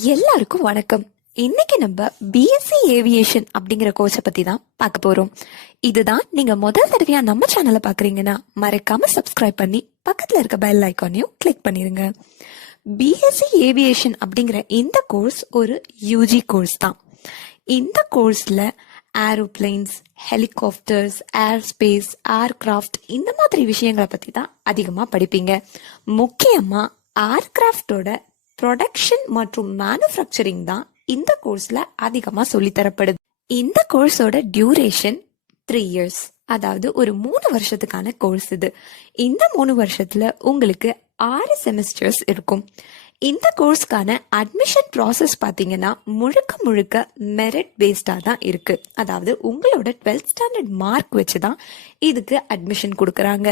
எல்லாருக்கும் வணக்கம். இன்னைக்கு நம்ம பிஎஸ்சி ஏவியேஷன் அப்படிங்கிற கோர்ஸை பத்தி தான் பார்க்க போறோம். இதுதான் நீங்க முதல் தடவையா நம்ம சேனலை பாக்குறீங்கன்னா மறக்காம சப்ஸ்கிரைப் பண்ணி பக்கத்துல இருக்க பெல் ஐக்கானையும் கிளிக் பண்ணிருங்க. பிஎஸ்சி ஏவியேஷன் அப்படிங்கிற இந்த கோர்ஸ் ஒரு யூஜி கோர்ஸ் தான். இந்த கோர்ஸ்ல aeroplanes helicopters air space aircraft இந்த மாதிரி விஷயங்களை பற்றி தான் அதிகமாக படிப்பீங்க. முக்கியமாக ஏர்கிராஃப்டோட ப்ரொடக்ஷன் மற்றும் மேனுஃபேக்சரிங் தான் இந்த கோர்ஸ்ல அதிகமா சொல்லித்தரப்படுது. இந்த கோர்ஸோட டியூரேஷன் த்ரீ இயர்ஸ் அதாவது ஒரு மூணு வருஷத்துக்கான கோர்ஸ் இது. இந்த மூணு வருஷத்துல உங்களுக்கு ஆறு செமஸ்டர்ஸ் இருக்கும். இந்த கோர்ஸ்க்கான அட்மிஷன் ப்ராசஸ் பார்த்தீங்கன்னா முழுக்க முழுக்க மெரிட் பேஸ்டாக தான் இருக்குது அதாவது உங்களோட டுவெல்த் ஸ்டாண்டர்ட் மார்க் வச்சு தான் இதுக்கு அட்மிஷன் கொடுக்குறாங்க.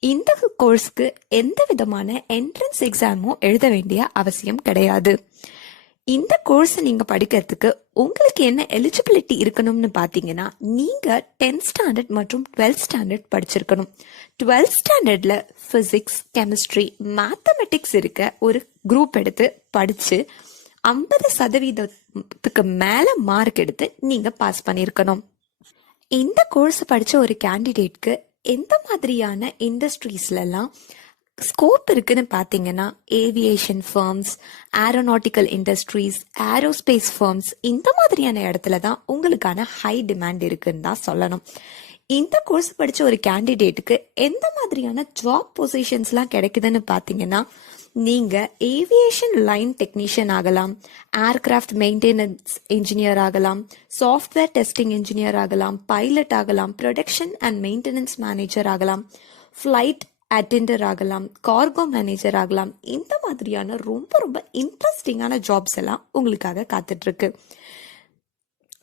இந்த கோர்ஸ்க்கு எந்த விதமான என்ட்ரன்ஸ் எக்ஸாமும் எழுத வேண்டிய அவசியம் கிடையாது. இந்த கோர்ஸை நீங்கள் படிக்கிறதுக்கு உங்களுக்கு என்ன எலிஜிபிலிட்டி இருக்கணும்னு பார்த்தீங்கன்னா நீங்கள் டென்த் ஸ்டாண்டர்ட் மற்றும் டுவெல்த் ஸ்டாண்டர்ட் படிச்சிருக்கணும். டுவெல்த் ஸ்டாண்டர்டில் ஃபிசிக்ஸ் கெமிஸ்ட்ரி மேத்தமெட்டிக்ஸ் இருக்க ஒரு குரூப் எடுத்து படித்து ஐம்பது சதவீதத்துக்கு மேலே மார்க் எடுத்து நீங்கள் பாஸ் பண்ணியிருக்கணும். இந்த கோர்ஸ் படித்த ஒரு கேண்டிடேட்க்கு எந்த மாதிரியான இண்டஸ்ட்ரீஸ்லலாம் ஸ்கோப் இருக்குன்னு பார்த்தீங்கன்னா aviation firms aeronautical industries aerospace firms இந்த மாதிரியான இடத்துல தான் உங்களுக்கான ஹை டிமாண்ட் இருக்குன்னு தான் சொல்லணும். இந்த கோர்ஸ் படித்த ஒரு கேண்டிடேட்டுக்கு எந்த மாதிரியான ஜாப் பொசிஷன்ஸ்லாம் கிடைக்குதுன்னு பார்த்தீங்கன்னா நீங்கள் ஏவியேஷன் லைன் டெக்னீஷியன் ஆகலாம் ஏர்கிராஃப்ட் மெயின்டெனன்ஸ் இன்ஜினியர் ஆகலாம் சாஃப்ட்வேர் டெஸ்டிங் இன்ஜினியர் ஆகலாம் பைலட் ஆகலாம் ப்ரொடக்ஷன் அண்ட் மெயின்டெனன்ஸ் மேனேஜர் ஆகலாம் ஃப்ளைட் அட்டெண்டர் ஆகலாம் கார்கோ மேனேஜர் ஆகலாம். இந்த மாதிரியான ரொம்ப ரொம்ப இன்ட்ரெஸ்டிங்கான ஜாப்ஸ் எல்லாம் உங்களுக்காக காத்துட்ருக்கு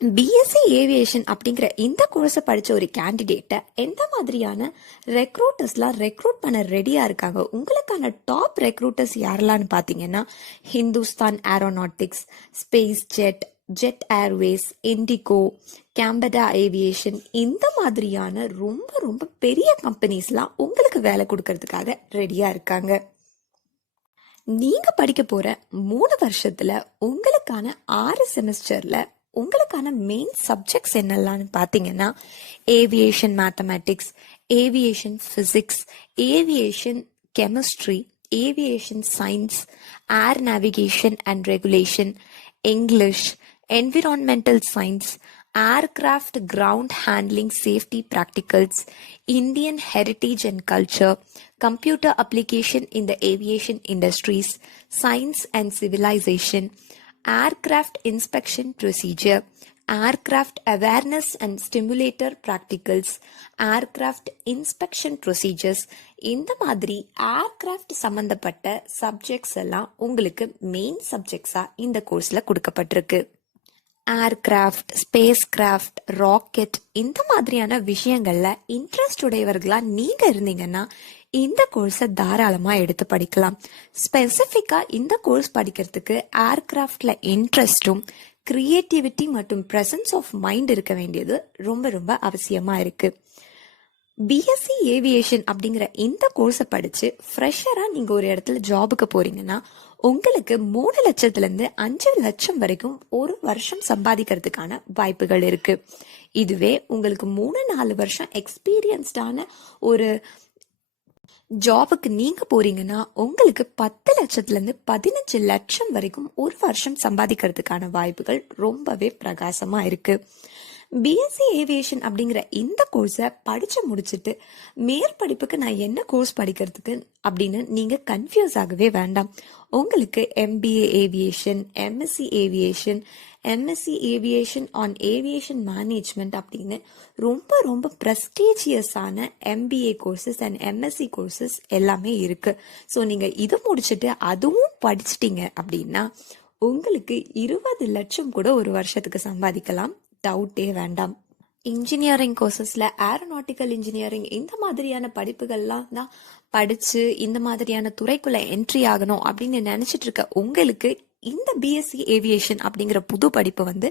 பிஎஸ்சி ஏவியேஷன் அப்படிங்கிற இந்த கோர்ஸை படிச்ச ஒரு கேண்டிடேட்டை எந்த மாதிரியான ரெக்ரூட்டர்ஸ்லாம் ரெக்ரூட் பண்ண ரெடியா இருக்காங்க? உங்களுக்கான டாப் ரெக்ரூட்டர்ஸ் யாரெல்லாம்னு பார்த்தீங்கன்னா Hindustan aeronautics SpiceJet Jet Airways IndiGo கேம்படா aviation இந்த மாதிரியான ரொம்ப ரொம்ப பெரிய கம்பெனிஸ்லாம் உங்களுக்கு வேலை கொடுக்கறதுக்காக ரெடியா இருக்காங்க. நீங்க படிக்க போற மூணு வருஷத்துல உங்களுக்கான ஆறு செமஸ்டர்ல உங்களுக்கான மெயின் சப்ஜெக்ட்ஸ் என்னெல்லாம்னு பார்த்தீங்கன்னா aviation mathematics aviation physics aviation chemistry aviation science air navigation and regulation English environmental science, aircraft ground handling safety practicals, Indian heritage and culture, computer application in the aviation industries, science and civilization, aircraft inspection procedure, aircraft awareness and stimulator practicals, aircraft inspection procedures இந்த மாதிரி aircraft சம்பந்தப்பட்ட subjects எல்லாம் உங்களுக்கு main சப்ஜெக்ட்ஸாக இந்த கோர்ஸில் கொடுக்கப்பட்டிருக்கு. Aircraft space craft rocket இந்த மாதிரியான விஷயங்களில் இன்ட்ரெஸ்ட் உடையவர்களாக நீங்கள் இருந்தீங்கன்னா இந்த கோர்ஸை தாராளமாக எடுத்து படிக்கலாம். ஸ்பெசிஃபிக்காக இந்த கோர்ஸ் படிக்கிறதுக்கு ஏர்கிராஃப்டில் இன்ட்ரெஸ்ட்டும் க்ரியேட்டிவிட்டி மற்றும் ப்ரெசன்ஸ் ஆஃப் மைண்ட் இருக்க வேண்டியது ரொம்ப ரொம்ப அவசியமாக இருக்குது பிஎஸ்சி ஏவியேஷன் அப்படிங்கிற இந்த கோர்ஸை படித்து ஃப்ரெஷராக நீங்கள் ஒரு இடத்துல ஜாபுக்கு போகிறீங்கன்னா உங்களுக்கு மூணு லட்சத்துலேருந்து அஞ்சு லட்சம் வரைக்கும் ஒரு வருஷம் சம்பாதிக்கிறதுக்கான வாய்ப்புகள் இருக்குது இதுவே உங்களுக்கு மூணு நாலு வருஷம் எக்ஸ்பீரியன்ஸ்டான ஒரு ஜாபுக்கு நீங்க போறீங்கன்னா உங்களுக்கு பத்து லட்சத்துல இருந்து பதினஞ்சு லட்சம் வரைக்கும் ஒரு வருஷம் சம்பாதிக்கிறதுக்கான வாய்ப்புகள் ரொம்பவே பிரகாசமா இருக்கு. பிஎஸ்சி ஏவியேஷன் அப்படிங்கிற இந்த கோர்ஸை படித்து முடிச்சுட்டு மேற்படிப்புக்கு நான் என்ன கோர்ஸ் படிக்கிறதுக்கு அப்படின்னு நீங்கள் கன்ஃபியூஸ் ஆகவே வேண்டாம். உங்களுக்கு MBA aviation MSc aviation MSc aviation on aviation management அப்படின்னு ரொம்ப ரொம்ப ப்ரெஸ்டீஜியஸான MBA courses and MSc courses எல்லாமே இருக்குது ஸோ நீங்கள் இது முடிச்சுட்டு அதுவும் படிச்சிட்டிங்க அப்படின்னா உங்களுக்கு இருபது லட்சம் கூட ஒரு வருஷத்துக்கு சம்பாதிக்கலாம். டவுட்டே வேண்டாம். இன்ஜினியரிங் கோர்சஸில் ஏரோநாட்டிக்கல் இன்ஜினியரிங் இந்த மாதிரியான படிப்புகள்லாம் தான் படித்து இந்த மாதிரியான துறைக்குள்ளே என்ட்ரி ஆகணும் அப்படின்னு நினச்சிட்டு இருக்க உங்களுக்கு இந்த பிஎஸ்சி ஏவியேஷன் அப்படிங்கிற புது படிப்பு வந்து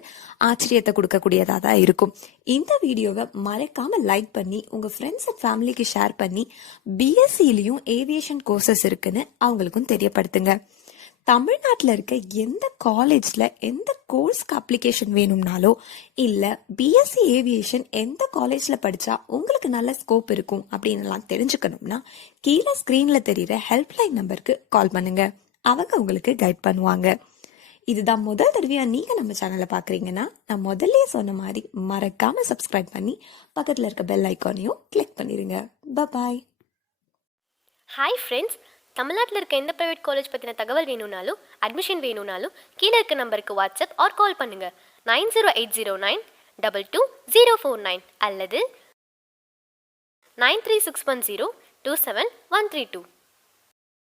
ஆச்சரியத்தை கொடுக்கக்கூடியதாக தான் இருக்கும். இந்த வீடியோவை மறைக்காமல் லைக் பண்ணி உங்கள் ஃப்ரெண்ட்ஸ் அண்ட் ஃபேமிலிக்கு ஷேர் பண்ணி பிஎஸ்சிலையும் ஏவியேஷன் கோர்சஸ் இருக்குன்னு அவங்களுக்கும் தெரியப்படுத்துங்க. தமிழ்நாட்டில் இருக்க எந்த காலேஜில் எந்த கோர்ஸ்க்கு அப்ளிகேஷன் வேணும்னாலோ இல்லை பிஎஸ்சி ஏவியேஷன் எந்த காலேஜில் படித்தா உங்களுக்கு நல்ல ஸ்கோப் இருக்கும் அப்படின்னுலாம் தெரிஞ்சுக்கணும்னா கீழே ஸ்க்ரீனில் தெரிகிற ஹெல்ப்லைன் நம்பருக்கு கால் பண்ணுங்க. அவங்க உங்களுக்கு கைட் பண்ணுவாங்க. இதுதான் முதல் தடவையாக நீங்கள் நம்ம சேனலை பார்க்குறீங்கன்னா நான் முதல்லயே சொன்ன மாதிரி மறக்காமல் சப்ஸ்கிரைப் பண்ணி பக்கத்தில் இருக்க பெல் ஐக்கானையும் கிளிக் பண்ணிடுங்க பாய் ஹாய் ஃப்ரெண்ட்ஸ் தமிழ்நாட்டில் இருக்க எந்த ப்ரைவேட் காலேஜ் பற்றின தகவல் வேணும்னாலும் அட்மிஷன் வேணும்னாலும் கீழே இருக்க நம்பருக்கு வாட்ஸ்அப் ஆர் கால் பண்ணுங்கள் nine zero eight zero nine double two zero four nine அல்லது nine three six one zero two seven one three two